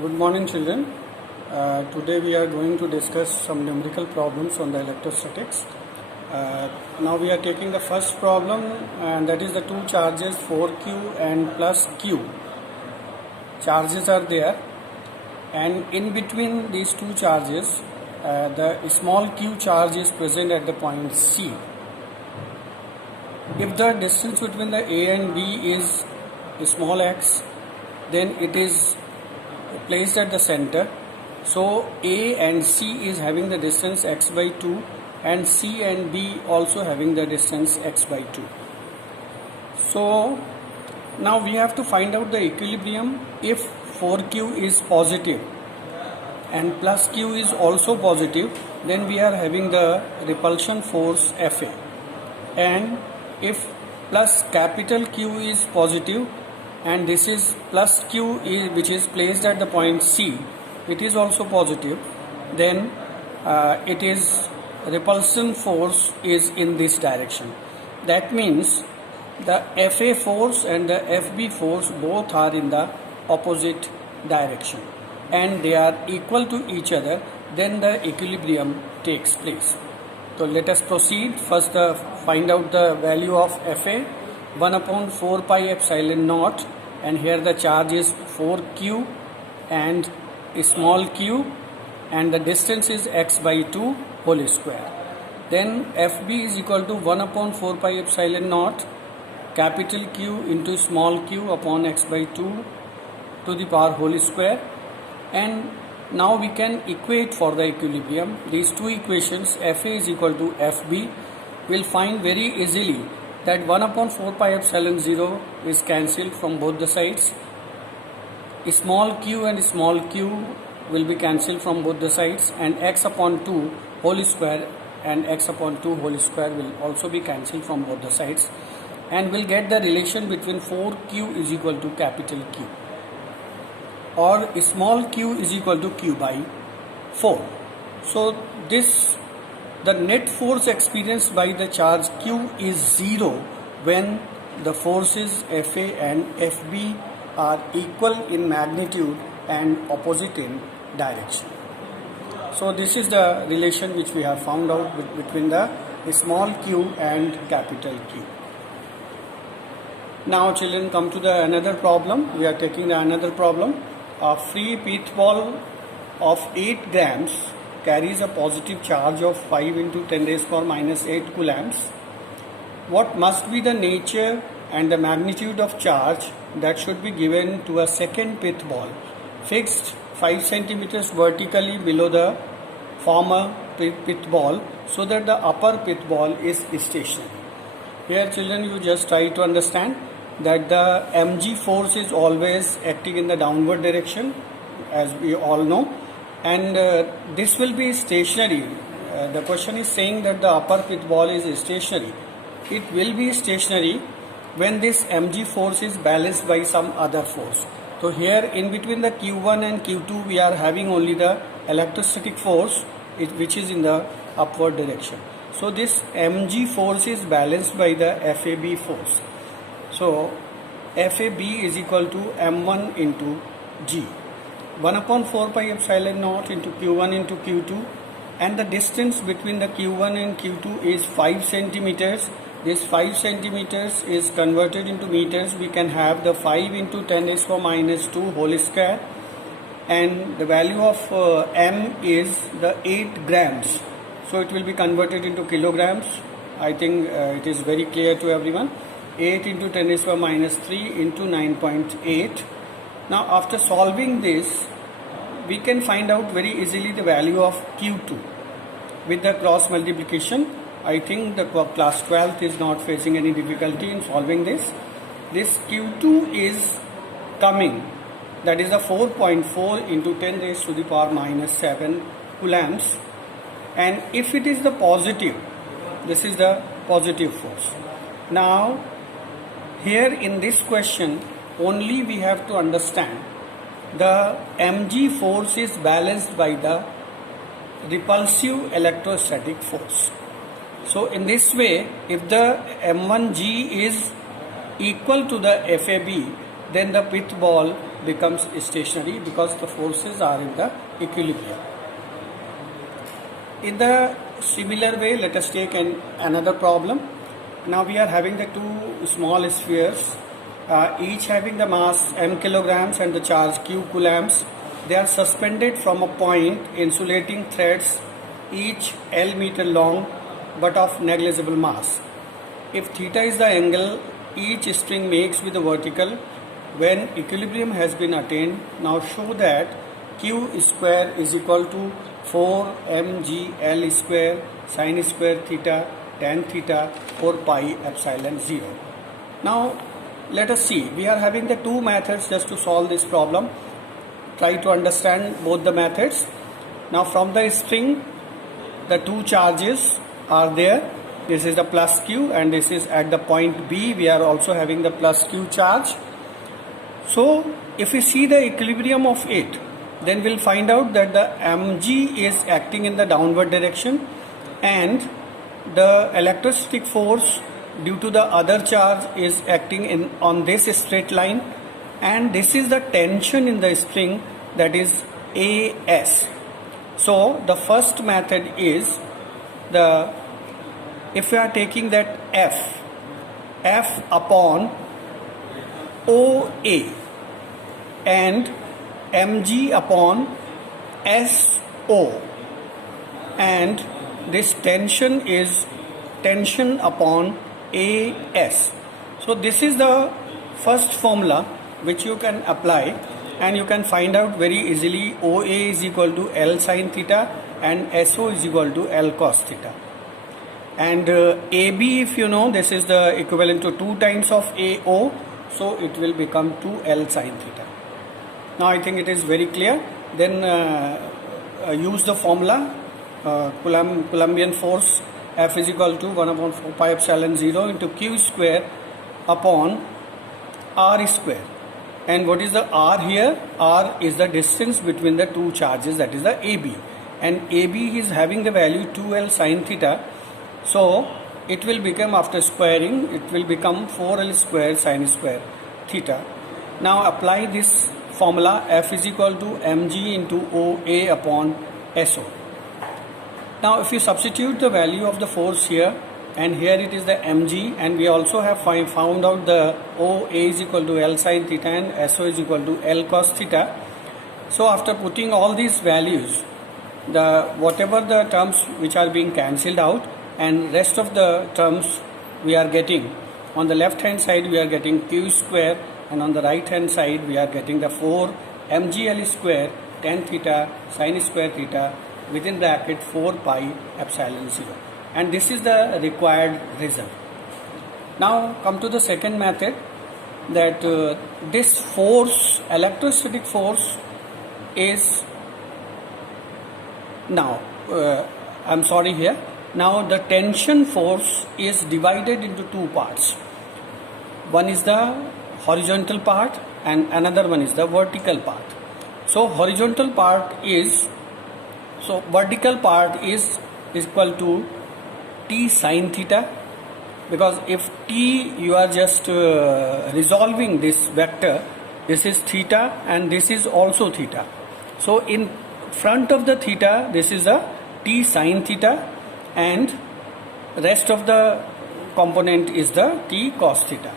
Good morning, children. Today we are going to discuss some numerical problems on the electrostatics. Now we are taking the first problem, and that is the two charges 4q and plus q. Charges are there, and in between these two charges, the small q charge is present at the point C. If the distance between the A and B is small x, then it is placed at the center. So A and C is having the distance x by 2, and C and B also having the distance x by 2. So now we have to find out the equilibrium if 4q is positive and plus q is also positive, then we are having the repulsion force Fa. And if plus capital Q is positive and this is plus q which is placed at the point C, it is also positive, then it is repulsion force is in this direction. That means the Fa force and the Fb force both are in the opposite direction and they are equal to each other, then the equilibrium takes place. So let us proceed. First find out the value of Fa, 1 upon 4 pi epsilon naught, and here the charge is 4q and small q, and the distance is x by 2 whole square. Then Fb is equal to 1 upon 4 pi epsilon naught capital Q into small q upon x by 2 to the power whole square. And now we can equate for the equilibrium these two equations. Fa is equal to Fb. We'll find very easily that 1 upon 4 pi epsilon 0 is cancelled from both the sides. Small q and small q will be cancelled from both the sides, and x upon 2 whole square and x upon 2 whole square will also be cancelled from both the sides, and we'll get the relation between 4q is equal to capital Q, or small q is equal to q by 4. So the net force experienced by the charge q is 0 when the forces Fa and Fb are equal in magnitude and opposite in direction. So this is the relation which we have found out between the small q and capital Q. Now children, come to the another problem. We are taking the another problem. A free pith ball of 8 grams carries a positive charge of 5 into 10 raised to power minus 8 coulombs. What must be the nature and the magnitude of charge that should be given to a second pith ball fixed 5 centimeters vertically below the former pith ball so that the upper pith ball is stationary? Here children, you just try to understand that the mg force is always acting in the downward direction, as we all know, and this will be stationary. The question is saying that the upper pith ball is stationary. It will be stationary when this mg force is balanced by some other force. So here in between the q1 and q2 we are having only the electrostatic force which is in the upward direction. So this mg force is balanced by the Fab force. So Fab is equal to m1 into g, 1 upon 4 pi epsilon naught into q1 into q2, and the distance between the q1 and q2 is 5 centimeters. This 5 centimeters is converted into meters. We can have the 5 into 10 raised to power minus 2 whole square, and the value of m is the 8 grams. So it will be converted into kilograms. I think it is very clear to everyone. 8 into 10 raised to power minus 3 into 9.8. Now after solving this, we can find out very easily the value of Q2 with the cross multiplication. I think the class 12th is not facing any difficulty in solving this. This Q2 is coming, that is the 4.4 into 10 raised to the power minus 7 coulombs, and if it is the positive, this is the positive force. Now here in this question only we have to understand the mg force is balanced by the repulsive electrostatic force. So in this way, if the m1g is equal to the Fab, then the pith ball becomes stationary because the forces are in the equilibrium. In the similar way, let us take another problem. Now we are having the two small spheres, each having the mass m kilograms and the charge q coulombs. They are suspended from a point insulating threads, each L meter long but of negligible mass. If theta is the angle each string makes with the vertical when equilibrium has been attained, now show that q square is equal to 4 mg L square sin square theta tan theta 4 pi epsilon 0. Now let us see, we are having the two methods just to solve this problem. Try to understand both the methods. Now from the string, the two charges are there. This is the plus q and this is at the point B. We are also having the plus q charge. So if we see the equilibrium of it, then we'll find out that the mg is acting in the downward direction and the electrostatic force due to the other charge is acting on this straight line, and this is the tension in the string, that is AS. So the first method is if we are taking that F upon OA and mg upon SO, and this tension is tension upon AS. So this is the first formula which you can apply and you can find out very easily. OA is equal to L sin theta and SO is equal to L cos theta. And AB, if you know, this is the equivalent to 2 times of AO, so it will become 2L sin theta. Now I think it is very clear. Then use the formula, Coulombian force F is equal to 1 upon 4 pi epsilon 0 into Q square upon R square. And what is the R here? R is the distance between the two charges, that is the AB. And AB is having the value 2L sin theta. So it will become, after squaring, it will become 4L square sin square theta. Now apply this formula, F is equal to mg into OA upon SO. Now if you substitute the value of the force here, and here it is the mg, and we also have found out the OA is equal to L sin theta and SO is equal to L cos theta. So after putting all these values, whatever the terms which are being cancelled out, and rest of the terms we are getting, on the left hand side we are getting q square, and on the right hand side we are getting the 4 mgl square tan theta sin square theta within bracket 4 pi epsilon 0. And this is the required result. Now come to the second method, that this force, electrostatic force, is now now the tension force is divided into two parts. One is the horizontal part and another one is the vertical part. So vertical part is equal to T sin theta, because if T, you are just resolving this vector, this is theta and this is also theta. So in front of the theta, this is a T sin theta, and rest of the component is the T cos theta.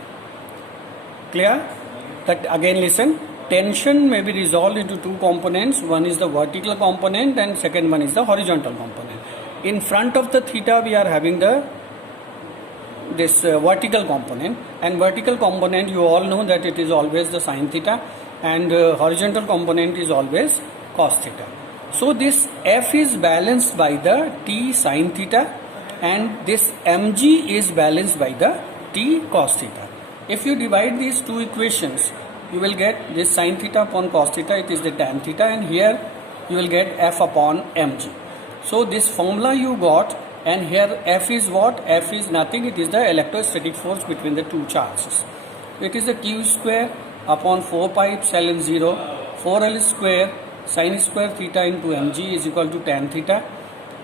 Clear? That again listen, tension may be resolved into two components. One is the vertical component and second one is the horizontal component. In front of the theta we are having this vertical component, and vertical component you all know that it is always the sin theta, and horizontal component is always cos theta. So this F is balanced by the T sin theta and this mg is balanced by the T cos theta. If you divide these two equations, you will get this sin theta upon cos theta, it is the tan theta, and here you will get F upon mg. So this formula you got, and here F is what? F is nothing, it is the electrostatic force between the two charges. It is the Q square upon 4 pi epsilon 0, 4L square sin square theta into mg is equal to tan theta,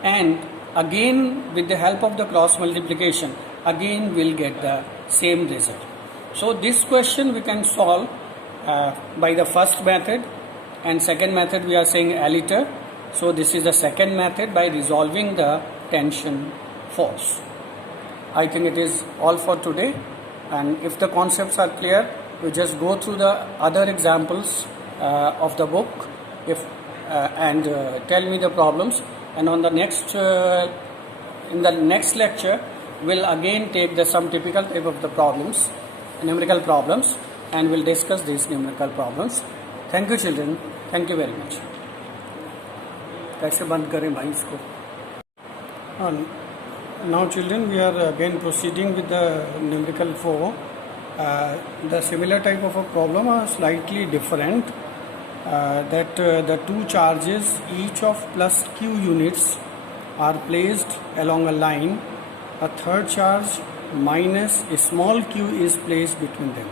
and again with the help of the cross multiplication, again we'll get the same result. So this question we can solve by the first method, and second method we are saying aliter. So this is the second method by resolving the tension force. I think it is all for today, and if the concepts are clear, we just go through the other examples of the book and tell me the problems, and on the next in the next lecture we'll again take some typical type of the problems, numerical problems, and we'll discuss these numerical problems. Thank you children, thank you very much. कैसे बंद करें भाई इसको? Now children, we are again proceeding with the numerical 4. The similar type of a problem are slightly different, that the two charges each of plus q units are placed along a line. A third charge minus a small q is placed between them.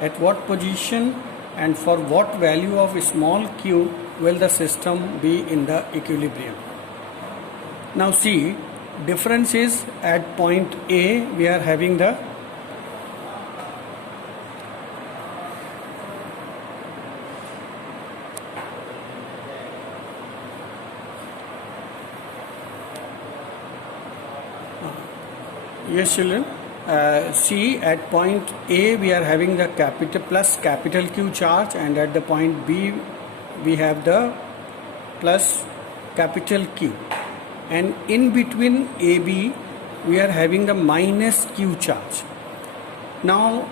At what position and for what value of a small q will the system be in the equilibrium? Now see, difference is at point A we are having the yes children, see, at point A we are having the capital Q charge, and at the point B we have the plus capital Q, and in between AB we are having the minus Q charge. Now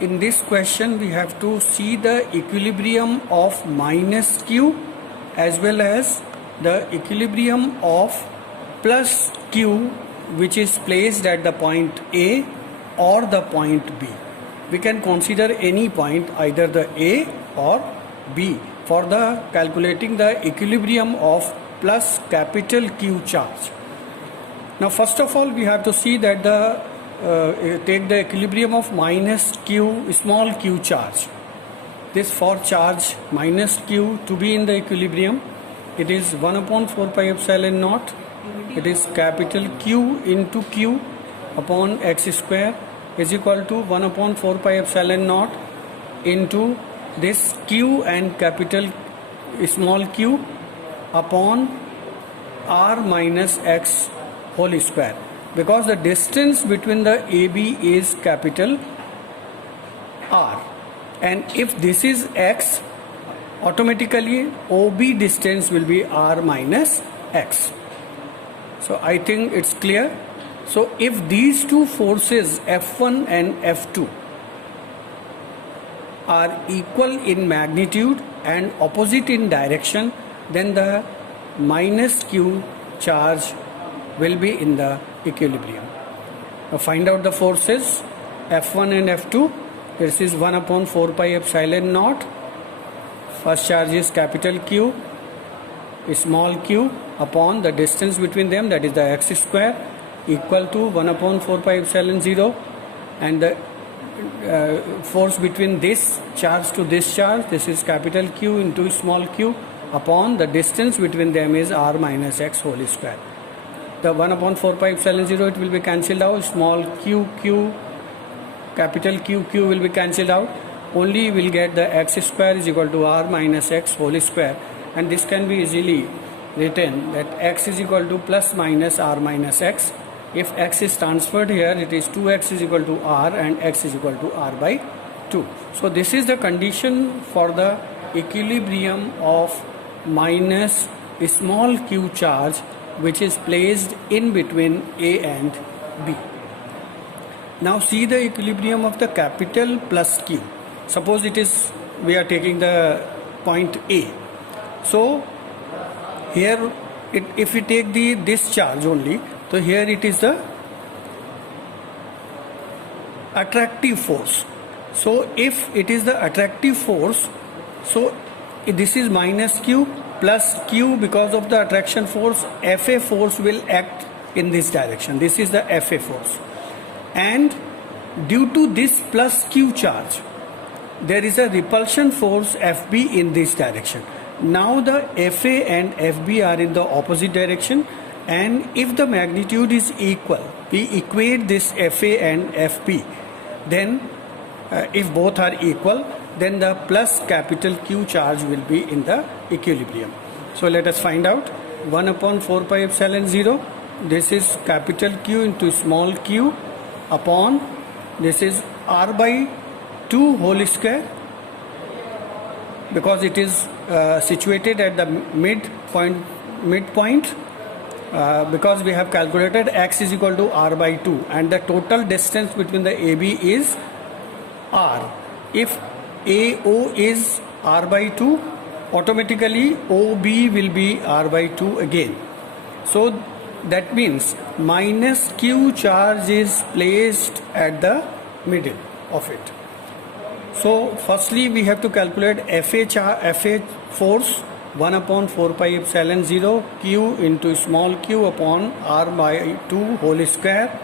in this question we have to see the equilibrium of minus Q as well as the equilibrium of plus Q, which is placed at the point A or the point B. We can consider any point, either the A or B, for the calculating the equilibrium of plus capital Q charge. Now first of all we have to see that take the equilibrium of minus Q, small q charge. This for charge minus Q to be in the equilibrium, it is 1 upon 4 pi epsilon naught. It is capital Q into Q upon x square is equal to 1 upon 4 pi epsilon naught into this Q and capital small q upon r minus x whole square, because the distance between the AB is capital R, and if this is x, automatically OB distance will be r minus x. So I think it's clear. So if these two forces F1 and F2 are equal in magnitude and opposite in direction, then the minus Q charge will be in the equilibrium. Now find out the forces F1 and F2. This is 1 upon 4 pi epsilon naught. First charge is capital Q, small q upon the distance between them, that is the x square, equal to 1 upon 4 pi epsilon 0, and the force between this charge to this charge, this is capital Q into small q upon the distance between them is r minus x whole square. The 1 upon 4 pi epsilon 0, it will be cancelled out. Small q capital Q will be cancelled out. Only will get the x square is equal to r minus x whole square, and this can be easily written that x is equal to plus minus r minus x. If x is transferred here, it is 2x is equal to r and x is equal to r by 2. So this is the condition for the equilibrium of minus small q charge, which is placed in between A and B. Now see the equilibrium of the capital plus Q. Suppose it is, we are taking the point A. So here if we take this charge only, so here it is the attractive force. So if it is the attractive force, so this is minus Q plus Q, because of the attraction force, Fa force will act in this direction. This is the Fa force, and due to this plus Q charge, there is a repulsion force Fb in this direction. Now the Fa and Fb are in the opposite direction, and if the magnitude is equal, we equate this Fa and Fb. Then if both are equal, then the plus capital Q charge will be in the equilibrium. So let us find out. 1 upon 4 pi epsilon 0, this is capital Q into small q upon, this is r by 2 whole square, because it is situated at the midpoint, because we have calculated x is equal to r by 2 and the total distance between the AB is r. If AO is r by 2, automatically OB will be r by 2 again. So that means minus Q charge is placed at the middle of it. So firstly we have to calculate FA force, 1 upon 4 pi epsilon 0 Q into small q upon r by 2 whole square,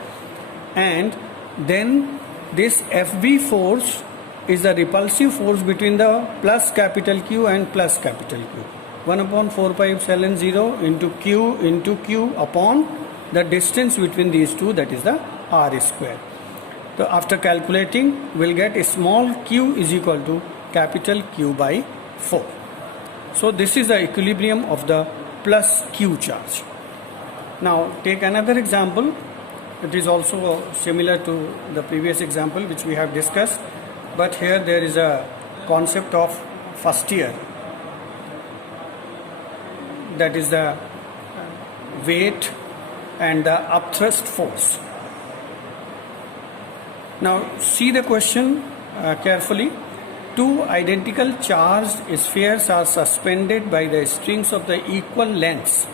and then this FB force is the repulsive force between the plus capital Q and plus capital Q. 1 upon 4 pi epsilon 0 into Q upon the distance between these two, that is the r square. So after calculating, we'll get a small q is equal to capital Q by 4. So this is the equilibrium of the plus Q charge. Now take another example. It is also similar to the previous example which we have discussed, but here there is a concept of first year, that is the weight and the upthrust force. Now see the question carefully. Two identical charged spheres are suspended by the strings of the equal lengths.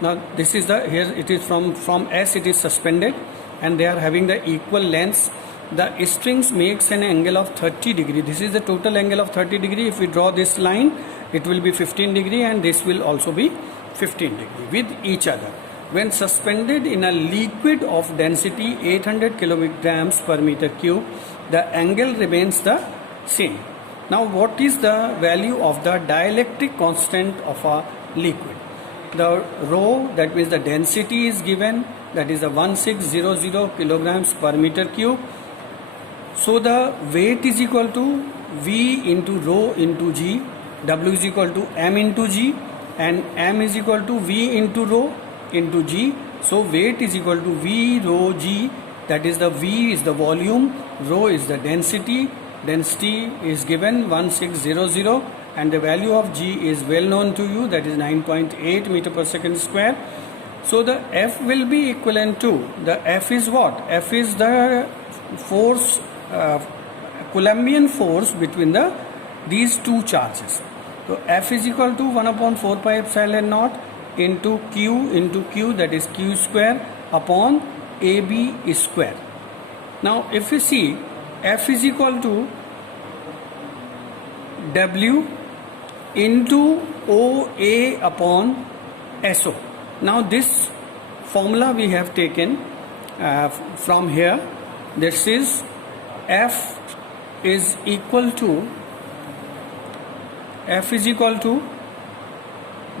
Now this is the, here it is from S it is suspended and they are having the equal lengths. The strings makes an angle of 30 degree. This is the total angle of 30 degree. If we draw this line, it will be 15 degree and this will also be 15 degree with each other. When suspended in a liquid of density 800 kilograms per meter cube, the angle remains the same. Now what is the value of the dielectric constant of a liquid? The rho, that means the density is given, that is the 1600 kilograms per meter cube. So the weight is equal to V into rho into G, W is equal to M into G, and M is equal to V into rho into G. So weight is equal to V rho G, that is the V is the volume, rho is the density. Density is given 1600 and the value of G is well known to you, that is 9.8 meter per second square. So the F will be equivalent to, the F is what? F is the force, Coulombian force between these two charges. So F is equal to 1 upon 4 pi epsilon naught into Q, that is Q square upon AB square. Now if you see, F is equal to W into OA upon SO. Now this formula we have taken from here. This is F is equal to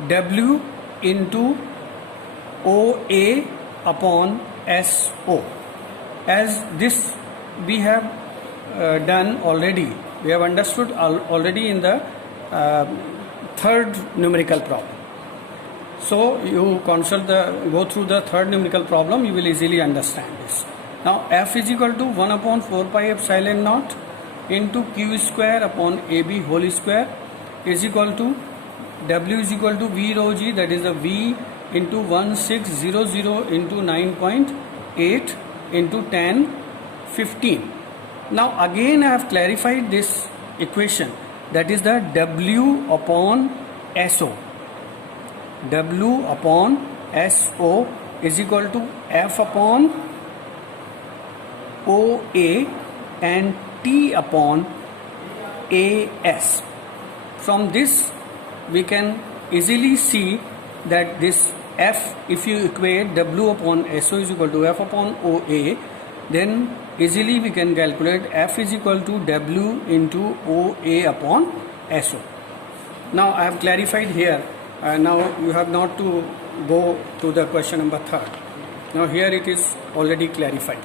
W into OA upon SO. As this we have done already, we have understood already in the third numerical problem. So you go through the third numerical problem, you will easily understand this. Now F is equal to 1 upon 4 pi epsilon naught into Q square upon AB whole square is equal to W is equal to V rho G, that is the V into 1600 into 9.8 into 10 15. Now again I have clarified this equation, that is the W upon SO. W upon SO is equal to F upon OA and T upon AS. From this we can easily see that this F, if you equate W upon SO is equal to F upon OA, then easily we can calculate F is equal to W into OA upon SO. Now I have clarified here. Now you have not to go to the question number 3. Now here it is already clarified.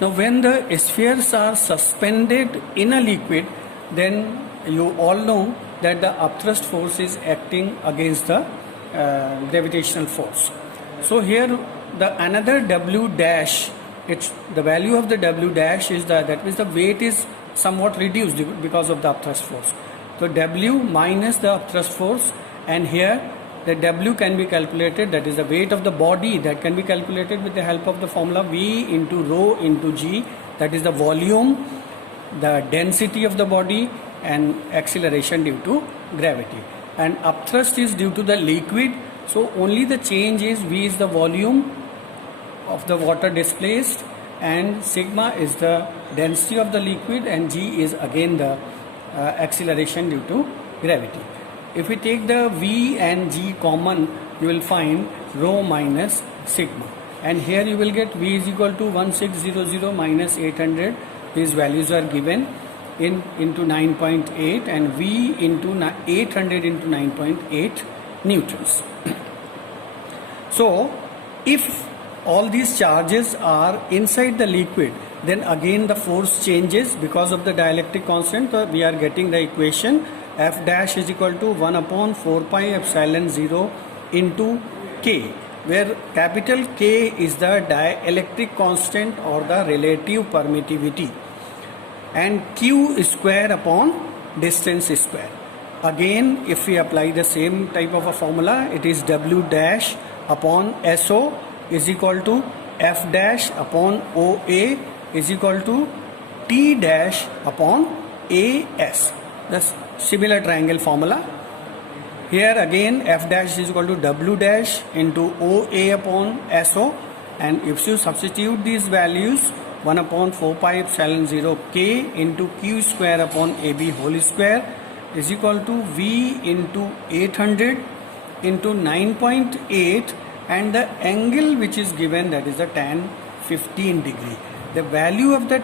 Now when the spheres are suspended in a liquid, then you all know that the upthrust force is acting against the gravitational force. So here the another W dash, it's the value of the W dash is that means the weight is somewhat reduced because of the upthrust force. So W minus the upthrust force, and here the W can be calculated, that is the weight of the body, that can be calculated with the help of the formula V into rho into G, that is the volume, the density of the body, and acceleration due to gravity. And upthrust is due to the liquid, so only the change is V is the volume of the water displaced, and sigma is the density of the liquid, and G is again the acceleration due to gravity. If we take the V and G common, you will find rho minus sigma, and here you will get V is equal to 1600 minus 800. These values are given into 9.8 and V into 800 into 9.8 newtons. So if all these charges are inside the liquid, then again the force changes because of the dielectric constant. So we are getting the equation F dash is equal to 1 upon 4 pi epsilon 0 into K, where capital K is the dielectric constant or the relative permittivity, and Q square upon distance square. Again, if we apply the same type of a formula, it is W dash upon SO is equal to F dash upon OA is equal to T dash upon AS. That's similar triangle formula. Here again F dash is equal to W dash into OA upon SO, and if you substitute these values, 1 upon 4 pi epsilon 0 K into Q square upon AB whole square is equal to V into 800 into 9.8, and the angle which is given, that is the tan 15 degree. The value of that,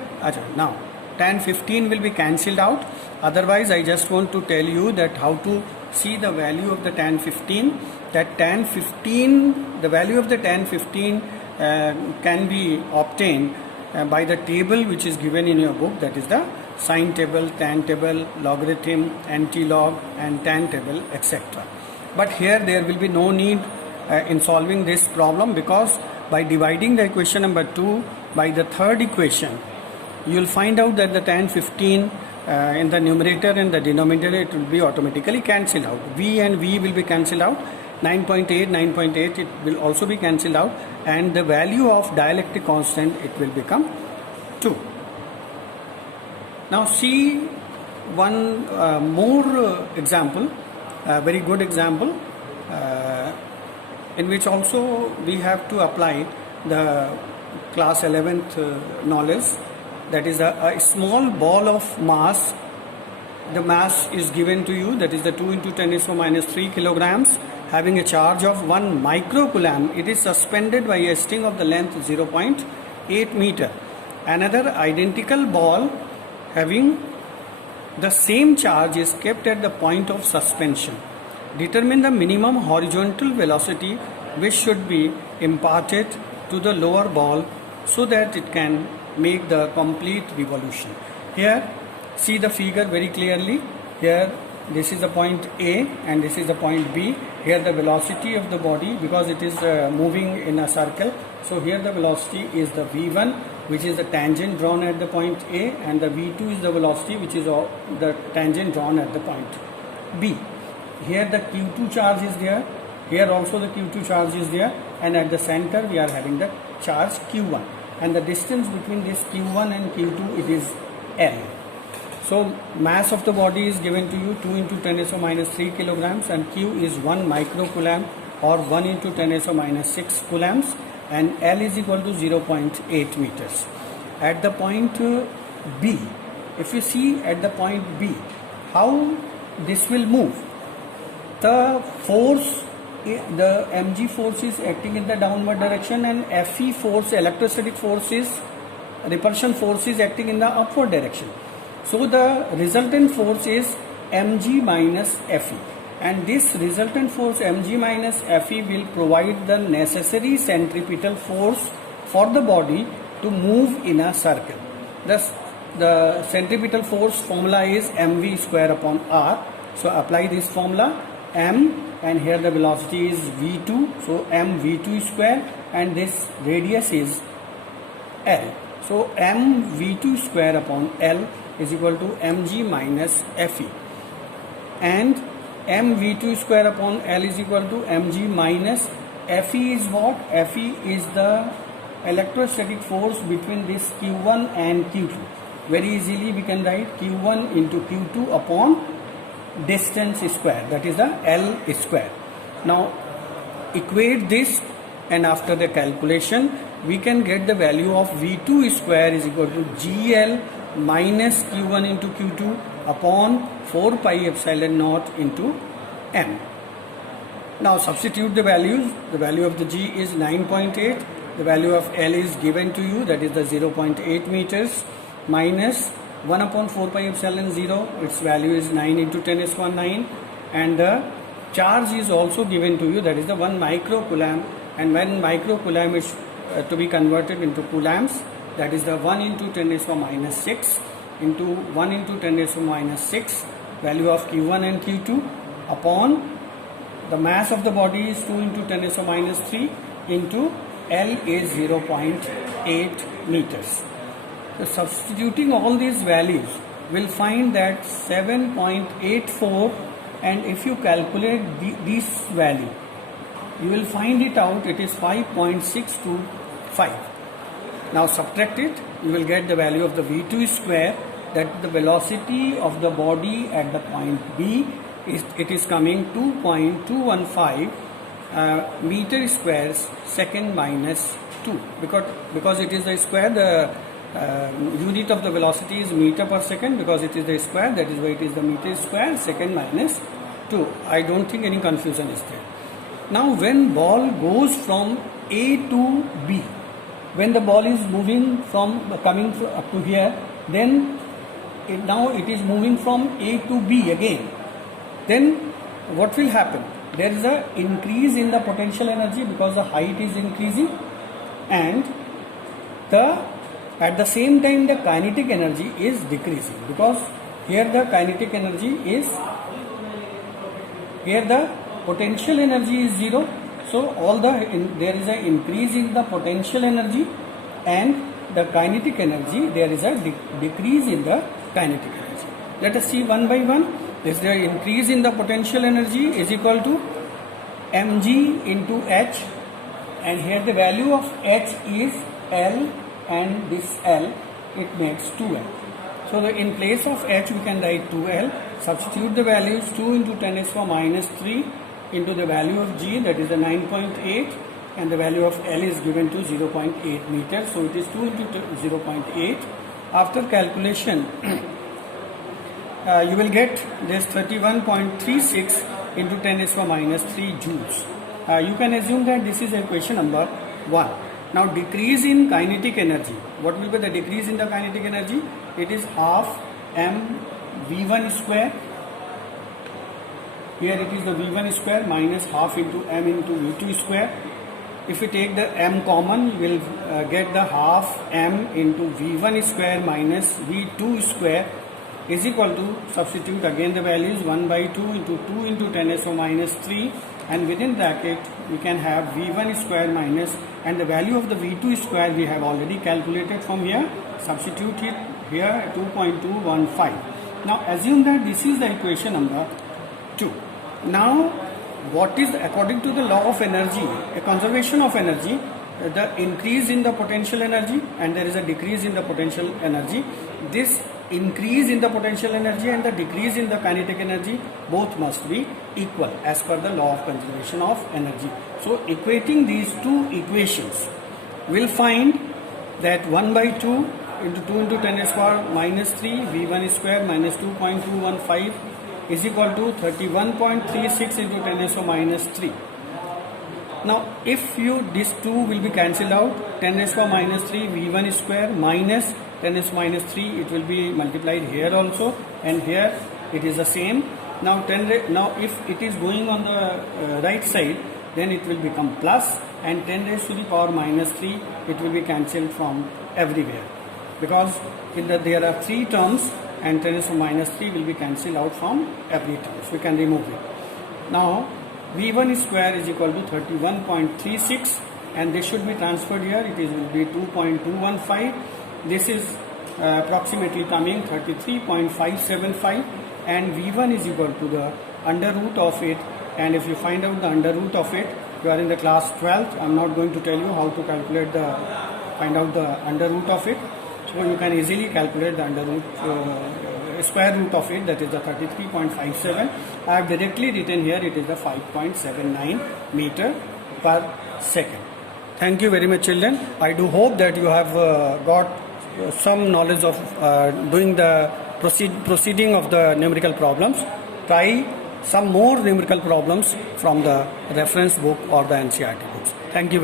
now tan 15 will be cancelled out. Otherwise, I just want to tell you that how to see the value of the tan 15. That tan 15, the value of the tan 15 can be obtained by the table which is given in your book, that is the sine table, tan table, logarithm, anti-log, and tan table, etc. But here there will be no need in solving this problem, because by dividing the equation number 2 by the third equation, you will find out that the tan 15 in the numerator and the denominator, it will be automatically cancelled out. V and V will be cancelled out. 9.8 it will also be cancelled out, and the value of dielectric constant, it will become 2. Now see one more example, very good example, in which also we have to apply the class 11th knowledge. That is a small ball of mass. The mass is given to you, that is the 2 into 10 raised to minus 3 kilograms, having a charge of 1 microcoulomb. It is suspended by a string of the length 0.8 meter. Another identical ball having the same charge is kept at the point of suspension. Determine the minimum horizontal velocity which should be imparted to the lower ball so that it can make the complete revolution. Here see the figure very clearly. Here this is the point A and this is the point B. Here the velocity of the body, because it is moving in a circle, so here the velocity is the V1, which is the tangent drawn at the point A, and the V2 is the velocity which is the tangent drawn at the point B. Here the Q2 charge is there, here also the Q2 charge is there, and at the center we are having the charge Q1, and the distance between this Q1 and Q2, it is L. So mass of the body is given to you 2 into 10 raised to minus 3 kilograms, and Q is 1 microcoulomb or 1 into 10 raised to minus 6 coulombs, and L is equal to 0.8 meters. At the point B, if you see at the point B, how this will move, the force, the mg force is acting in the downward direction, and Fe force, electrostatic force, is repulsion force, is acting in the upward direction. So the resultant force is mg minus Fe, and this resultant force mg minus Fe will provide the necessary centripetal force for the body to move in a circle. Thus the centripetal force formula is mv square upon r. So apply this formula, m, and here the velocity is v2, so m v2 square, and this radius is l. So m v2 square upon l is equal to mg minus fe, and m v2 square upon l is equal to mg minus fe is what? Fe is the electrostatic force between this q1 and q2. Very easily we can write q1 into q2 upon distance square, that is the l square. Now equate this, and after the calculation we can get the value of v2 square is equal to gl minus q1 into q2 upon 4 pi epsilon naught into m. Now substitute the values. The value of the g is 9.8, the value of l is given to you, that is the 0.8 meters, minus 1 upon 4 pi epsilon 0, its value is 9 into 10 is 9, and the charge is also given to you, that is the 1 microcoulomb, and when microcoulomb is to be converted into coulombs, that is the 1 into 10 is minus 6 into 1 into 10 is minus 6, value of q1 and q2 upon the mass of the body is 2 into 10 is minus 3 into L is 0.8 meters. So substituting all these values, we'll find that 7.84, and if you calculate this value, you will find it out, it is 5.625. Now subtract it, you will get the value of the v2 square, that the velocity of the body at the point B is, it is coming 2.215 meter squares second minus 2, because it is the square, the unit of the velocity is meter per second, because it is the square, that is why it is the meter square second minus 2. I don't think any confusion is there. Now when ball goes from A to B, when the ball is moving from coming up to here, then now it is moving from A to B again, then what will happen? There is a increase in the potential energy because the height is increasing, and at the same time the kinetic energy is decreasing, because here the kinetic energy is, here the potential energy is 0, so there is an increase in the potential energy, and the kinetic energy, there is a decrease in the kinetic energy. Let us see one by one. Is the increase in the potential energy is equal to mg into h, and here the value of h is L, and this L, it makes 2L. So in place of h we can write 2L, substitute the values, 2 into 10 is minus 3 into the value of g, that is the 9.8, and the value of L is given to 0.8 meters, so it is 2 into 0.8. After calculation you will get this 31.36 into 10 is minus 3 joules. You can assume that this is equation number 1. Now decrease in kinetic energy. What will be the decrease in the kinetic energy? It is half m v1 square. Here it is the v1 square minus half into m into v2 square. If we take the m common, you will get the half m into v1 square minus v2 square is equal to, substitute again the values, 1 by 2 into 2 into 10 is minus 3, and within bracket we can have v1 square minus, and the value of the v2 square we have already calculated from here, substitute it here 2.215. Now assume that this is the equation number 2. Now what is, according to the law of energy, a conservation of energy, the increase in the potential energy and there is a decrease in the potential energy. This increase in the potential energy and the decrease in the kinetic energy both must be equal as per the law of conservation of energy. So equating these two equations, we'll find that 1 by 2 into 2 into 10 is power minus 3 v1 square minus 2.215 is equal to 31.36 into 10 is minus 3. Now if this 2 will be cancelled out, 10 is power minus 3 v1 square minus 10 is minus 3, it will be multiplied here also, and here it is the same. Now now if it is going on the right side, then it will become plus, and 10 raised to the power minus 3, it will be cancelled from everywhere. because there are 3 terms and 10 raised to minus 3 will be cancelled out from every term. So we can remove it. Now V1 square is equal to 31.36 and this should be transferred here. It will be 2.215. This is approximately coming 33.575 and V1 is equal to the under root of it, and if you find out the under root of it, you are in the class 12th. I am not going to tell you how to calculate find out the under root of it. So you can easily calculate the under root square root of it, that is the 33.57. I have directly written here it is the 5.79 meter per second. Thank you very much, children. I do hope that you have got some knowledge of doing the proceeding of the numerical problems. Try some more numerical problems from the reference book or the NCERT books. Thank you.